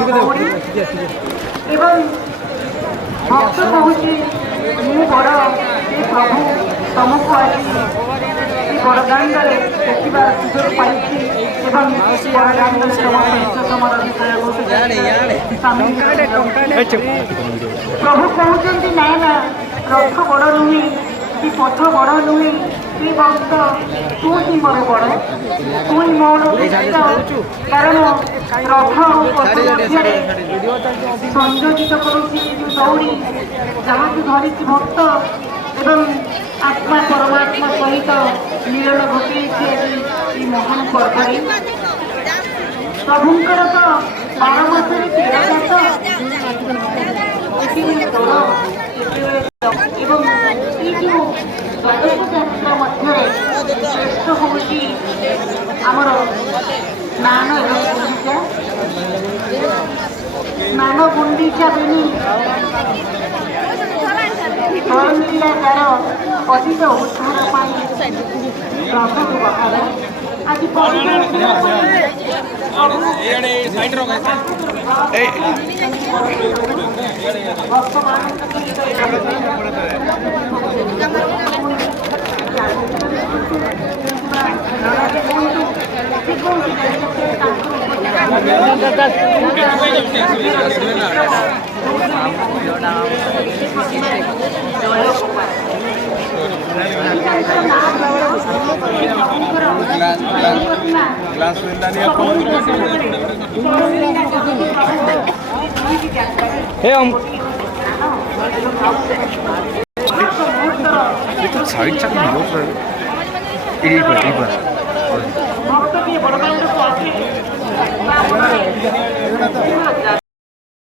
এবং ভক্ত কହୁଛି ମୁଁ ବଡ଼ ସେ ପ୍ରଭୁ ତମକୁ ଆଜି এই ବଡ଼ଦାଣ୍ଡରେ ଦେଖିବାର ସୁଯୋଗ ପାଇଛି ଏବଂ ବଡ଼ଦାଣ୍ଡରେ ତମର ପ୍ରଭୁ କହୁଛନ୍ତି ନା ନା ରଥ ବଡ଼ ନୁହେଁ କି ପଥ ବଡ଼ ନୁହେଁ କି ଭକ୍ତ ତୁ ହିଁ ମୋର ବଡ଼ ତୁ ହିଁ ମୋର କାରଣ ରଥ ଆଉ ପଥ ମଧ୍ୟରେ ସଂଯୋଜିତ କରୁଛି ଯେଉଁ ଦୌଡ଼ି ଯାହାକୁ ଧରିଛି ଭକ୍ତ ଏବଂ ଆତ୍ମା ପରମାତ୍ମା ସହିତ ମିଳନ ଘଟିଛି ଆଜି ଏହି ମହାନ ପର୍ବରେ ପ୍ରଭୁଙ୍କର ତ 12 ମାସରେ 13 ମାସ ଏବଂ এই ଯେଉଁ ଦ୍ୱାଦଶ ଯାତ୍ରା ମଧ୍ୟରେ ଶ୍ରେଷ୍ଠ ହେଉଛି ଆମର ସ୍ନାନ ଏବଂ ଗୁଣ୍ଡିଚା ସ୍ନାନ ଗୁଣ୍ଡିଚା ବେନି ଧରଣୀଲା ତାର ପତିତ ଉଦ୍ଧାର ପାଇଁ ପ୍ରଭୁ ବହାଳ ଆଜି ପତିତ ଉଦ୍ଧାର 살짝 밀었어요. 이번. ভক্তকে বড় বড়